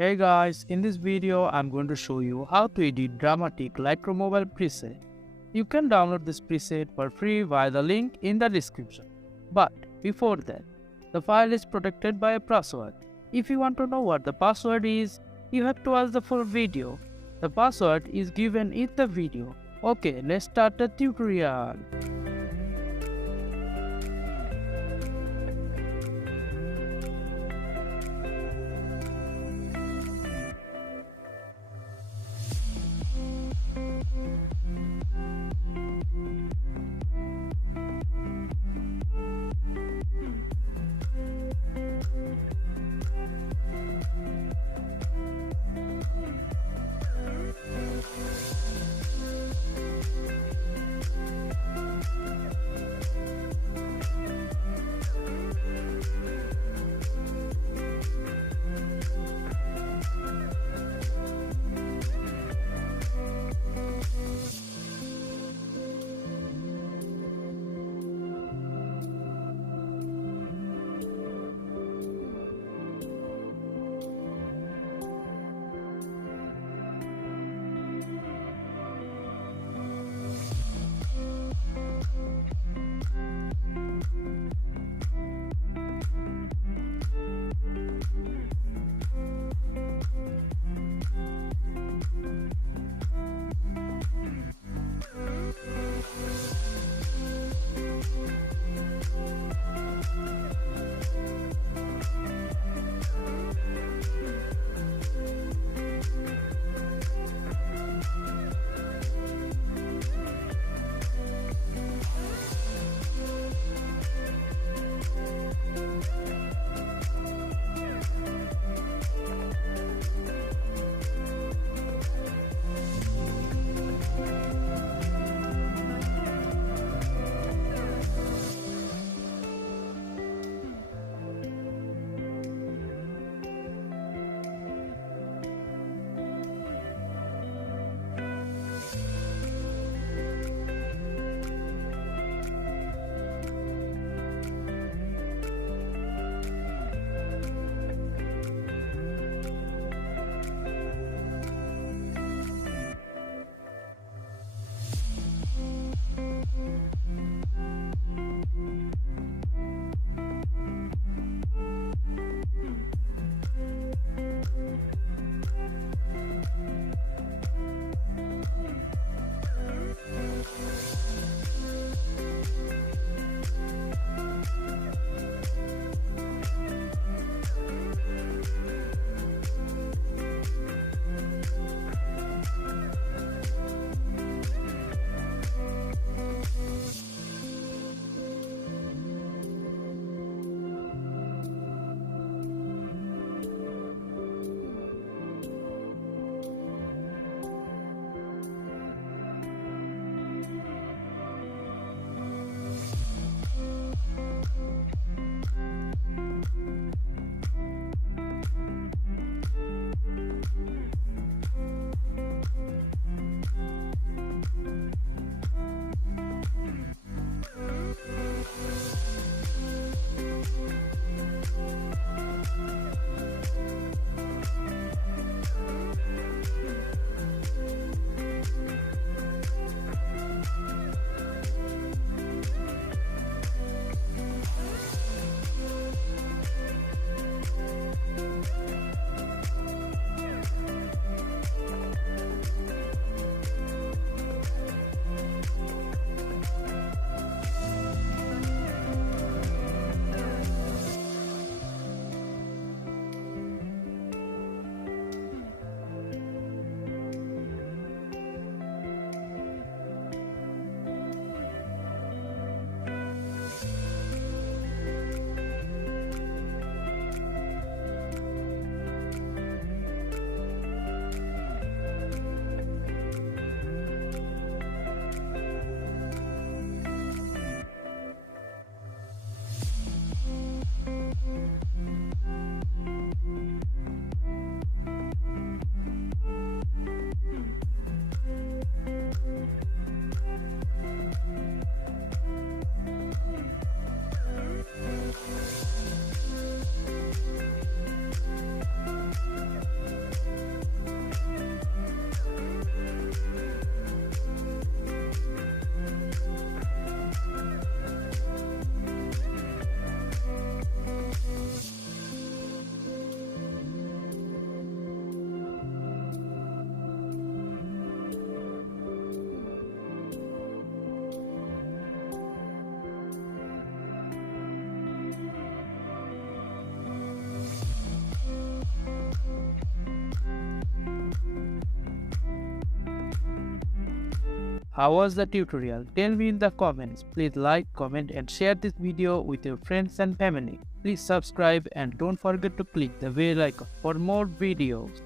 Hey guys, in this video I'm going to show you how to edit dramatic Lightroom preset. You can download this preset for free via the link in the description. But before that, the file is protected by a password. If you want to know what the password is, you have to watch the full video. The password is given in the video. Okay, let's start the tutorial. How was the tutorial? Tell me in the comments. Please like, comment and share this video with your friends and family. Please subscribe and don't forget to click the bell icon for more videos.